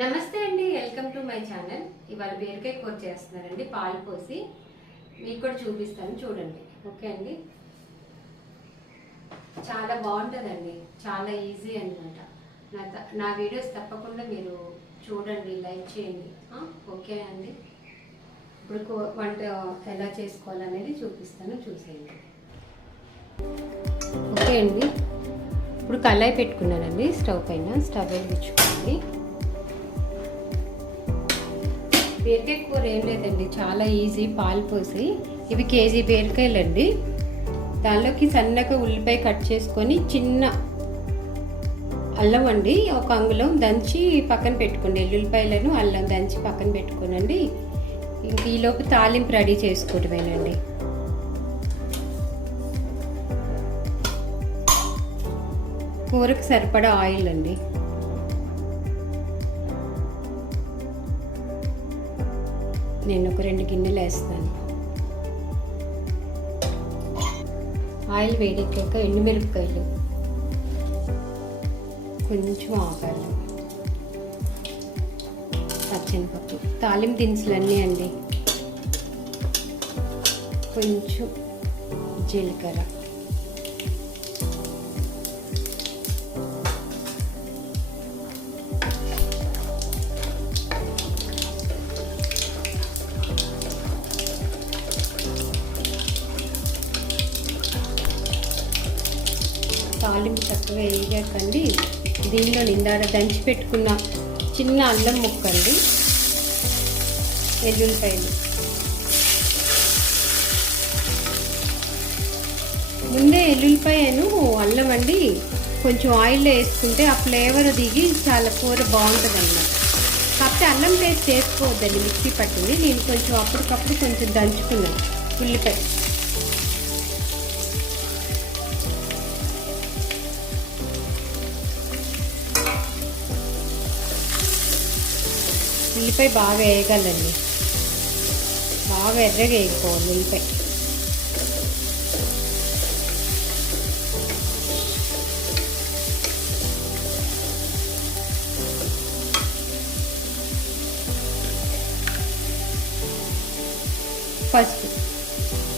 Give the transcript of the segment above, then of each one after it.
నమస్తే అండి, welcome to my channel. ఇవాళ బీరకాయ కూర చేస్తున్నారండి, పాలు పోసి. మీకు కూడా చూపిస్తాను, చూడండి. ఓకే అండి, చాలా బాగుంటుందండి, చాలా ఈజీ అనమాట. నా వీడియోస్ తప్పకుండా మీరు చూడండి, లైక్ చేయండి. ఓకే అండి, ఇప్పుడు వంట ఎలా చేసుకోవాలనేది చూపిస్తాను, చూసేయండి. ఓకే అండి, ఇప్పుడు కళాయి పెట్టుకున్నానండి స్టవ్ పైన. స్టవ్ వెలిగించుకోండి. బీరకాయ కూర ఏం లేదండి, చాలా ఈజీ. పాలు పోసి, ఇవి కేజీ బీరకాయలు అండి. దానిలోకి సన్నగా ఉల్లిపాయ కట్ చేసుకొని, చిన్న అల్లం అండి ఒక అంగుళం దంచి పక్కన పెట్టుకోండి. ఎల్లుల్లిపాయలను అల్లం దంచి పక్కన పెట్టుకోనండి. ఇంక ఈలోపు తాలింపు రెడీ చేసుకోవటమేనండి. కూరకు సరిపడా ఆయిల్ అండి. నేను ఒక 2 గిన్నెలు వేస్తాను. ఆయిల్ వేడెక్కాక ఎండుమిరపకాయలు, కొంచెం ఆవాలు, పచ్చెనపప్పు, తాలింపు దినుసులన్నీ అండి, కొంచెం జీలకర్ర, తాలింపు చక్కగా వేయకండి. దీనిలో నిండాడ దంచి పెట్టుకున్న చిన్న అల్లం ముక్కండి, ఎల్లుల్లిపాయలు. ముందే ఎల్లుల్లిపాయను అల్లం అండి కొంచెం ఆయిల్లో వేసుకుంటే ఆ ఫ్లేవర్ దిగి చాలా కూర బాగుంటుంది అన్నమాట. కాకపోతే అల్లం పేస్ట్ చేసుకోవద్దండి, మిక్సీ పట్టింది. నేను కొంచెం అప్పటికప్పుడు కొంచెం దంచుకున్నాను ఉల్లిపాయ. ఉల్లిపాయ బాగా వేయగలండి, బాగా ఎర్రగా వేయకపోవాలి ఉల్లిపాయ. పసుపు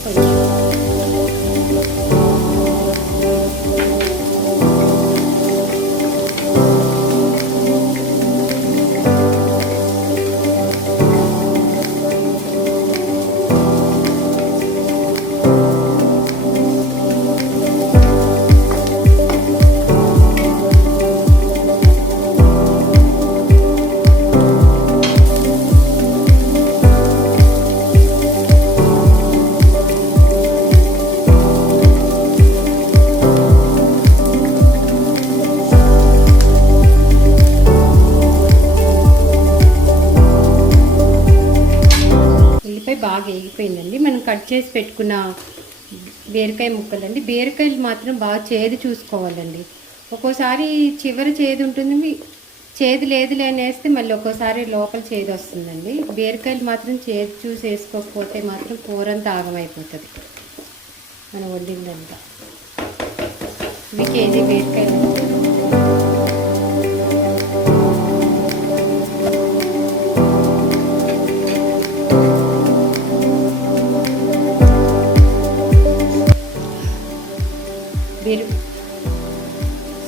కొంచెం, బాగా వేగిపోయిందండి. మనం కట్ చేసి పెట్టుకున్న బీరకాయ ముక్కలండి. బీరకాయలు మాత్రం బాగా చేదు చూసుకోవాలండి. ఒక్కోసారి చివరి చేదు ఉంటుంది, చేదు లేదులే అని వేస్తే మళ్ళీ ఒక్కోసారి లోపల చేదు వస్తుందండి. బీరకాయలు మాత్రం చేదు చూసి వేసుకోకపోతే మాత్రం కూర అంతా ఆగమైపోతుంది మనం వండిందంతా. ఇవి కేజీ బీరకాయలు.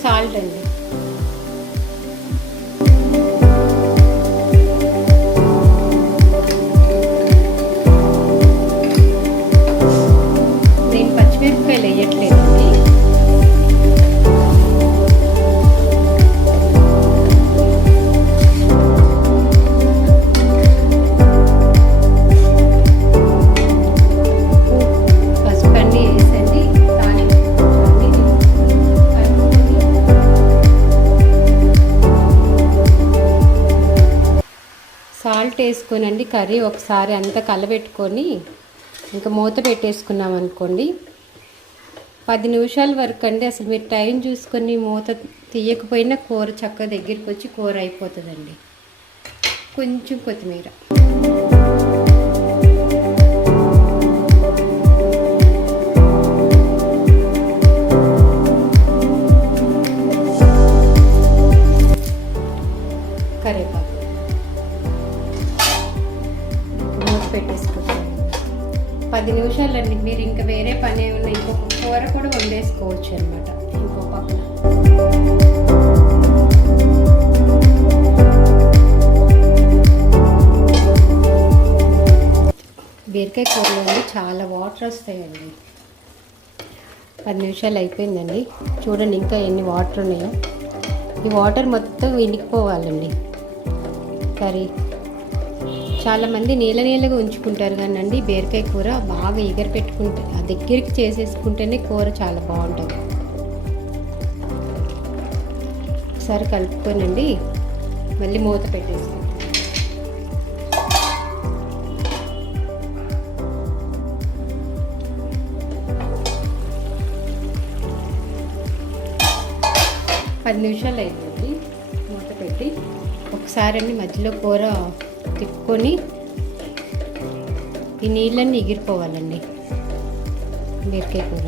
సాల్ట్ అండి, నేను పచ్చిమిరపకాయలు వేయట్లేదండి. సాల్ట్ వేసుకోనండి. కర్రీ ఒకసారి అంతా కలబెట్టుకొని ఇంకా మూత పెట్టేసుకున్నాం అనుకోండి, 10 నిమిషాల వరకు అండి. అసలు మీరు టైం చూసుకొని మూత తీయకపోయినా కూర చక్కగా దగ్గరికి వచ్చి కూర అయిపోతుందండి. కొంచెం కొత్తిమీర, కరివేపాకు, పెట్టేసుకుంటాను. 10 నిమిషాలండి. మీరు ఇంకా వేరే పని ఏమన్నా ఇంకొక కూర కూడా వండేసుకోవచ్చు అనమాట ఇంకో పక్కన. బీరకాయ కూరలో చాలా వాటర్ వస్తాయండి. 10 నిమిషాలు అయిపోయిందండి. చూడండి ఇంకా ఎన్ని వాటర్ ఉన్నాయో. ఈ వాటర్ మొత్తం ఇనికిపోవాలండి కర్రీ. చాలామంది నీళ్ళగా ఉంచుకుంటారు కానండి బీరకాయ కూర బాగా ఎగరి పెట్టుకుంటే ఆ దగ్గరికి చేసేసుకుంటేనే కూర చాలా బాగుంటుంది. ఒకసారి కలుపుకోనండి మళ్ళీ మూత పెట్టేసి 10 నిమిషాలు అయిందండి. మూత పెట్టి ఒకసారి అన్ని మధ్యలో కూర తిప్పుకొని ఈ నీళ్ళన్నీ ఎగిరిపోవాలండి బీరకాయ కూర.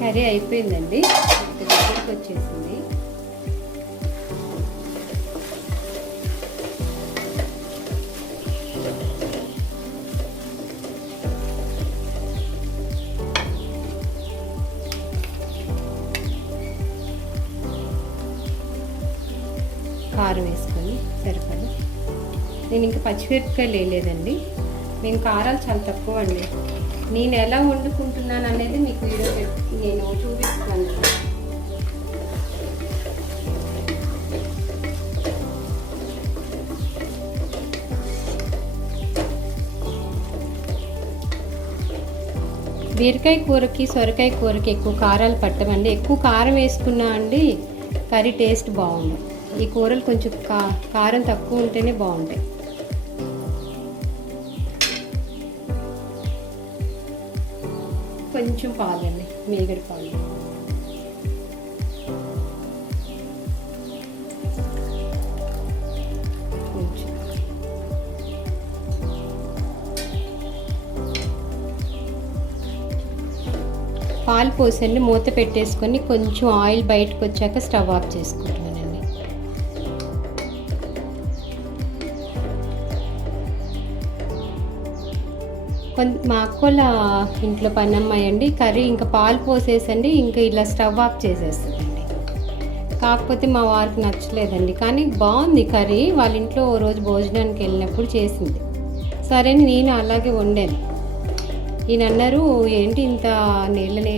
కర్రీ అయిపోయిందండి. దగ్గరికి వచ్చేసింది. కారం వేసుకొని సరిపడా. నేను ఇంకా పచ్చిమిరపకాయలు వేయలేదండి. నేను కారాలు చాలా తక్కువ అండి. నేను ఎలా వండుకుంటున్నాను అనేది మీకు వీడియో నేను చూపిస్తాను. బీరకాయ కూరకి సొరకాయ కూరకి ఎక్కువ కారాలు పట్టమండి. ఎక్కువ కారం వేసుకున్నా అండి కర్రీ టేస్ట్ బాగుంది. ఈ కూరలు కొంచెం కారం తక్కువ ఉంటేనే బాగుంటాయి. కొంచెం పాలండి, మేగడి పాలు. కొంచెం పాలు పోసండి, మూత పెట్టేసుకొని కొంచెం ఆయిల్ బయటకు వచ్చాక స్టవ్ ఆఫ్ చేసుకుంటానండి. మా అక్కోళ్ళ ఇంట్లో పని అమ్మాయి అండి కర్రీ ఇంకా పాలు పోసేసండి ఇంకా ఇలా స్టవ్ ఆఫ్ చేసేస్తుందండి. కాకపోతే మా వారికి నచ్చలేదండి, కానీ బాగుంది కర్రీ. వాళ్ళ ఇంట్లో ఓ రోజు భోజనానికి వెళ్ళినప్పుడు చేసింది. సరే నేను అలాగే వండాను. ఈయన అన్నారు, ఏంటి ఇంత నీళ్ళని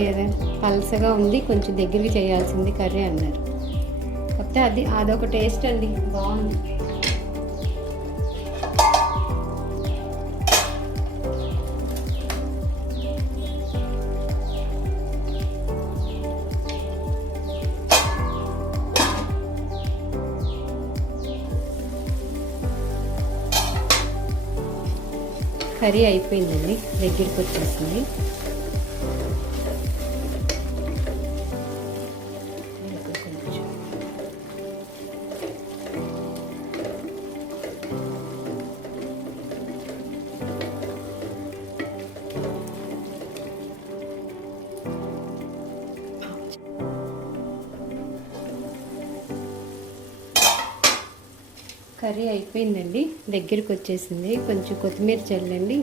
పలసగా ఉంది, కొంచెం దగ్గరికి చేయాల్సింది కర్రీ అన్నారు. కాకపోతే అదొక టేస్ట్ అండి, బాగుంది. కర్రీ అయిపోయిందండి, దగ్గరికి వచ్చేసింది. కర్రీ అయిపోయిందండి, దగ్గరికి వచ్చేసింది. కొంచెం కొత్తిమీర చల్లండి.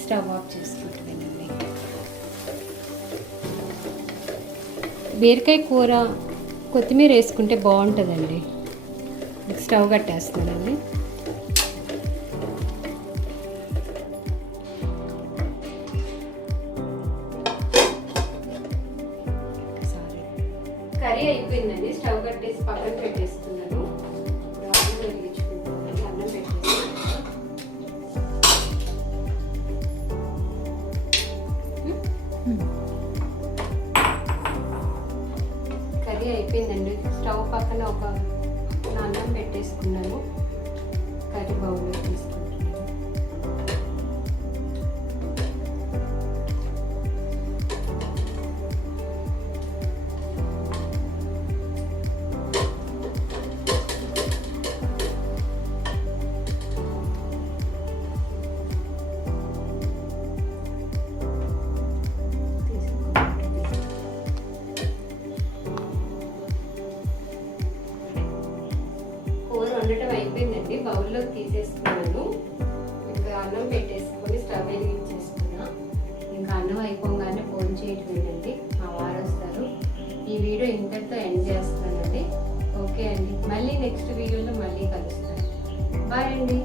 స్టవ్ ఆఫ్ చేసుకుంటున్నానండి. బీరకాయ కూర కొత్తిమీర వేసుకుంటే బాగుంటుందండి. స్టవ్ కట్టేస్తున్నానండి. కర్రీ అయిపోయిందండి, స్టవ్ కట్టేసి పక్కన పెట్టేసుకున్నాను. అన్నం వెలిగించుకుంటాను. అన్నం పెట్టేసుకున్నాను. కర్రీ అయిపోయిందండి, స్టవ్ పక్కన ఒక అన్నం పెట్టేసుకున్నాను. కర్రీ బౌల్లో తీసుకుంటున్నాను. కూర వండటం అయిపోయిందండి, బౌల్లో తీసేసుకున్నాను. ఇంకా అన్నం పెట్టేసుకొని స్టవ్ వెలిగించేసుకున్నా. ఇంకా అన్నం అయిపోగానే ఫోన్ చేయటం ఏంటండి, మా వారు వస్తారు. ఈ వీడియో ఇంతటితో ఎండ్ చేస్తానండి. ఓకే అండి, మళ్ళీ నెక్స్ట్ వీడియోలో మళ్ళీ కలుస్తాను. బాయ్ అండి.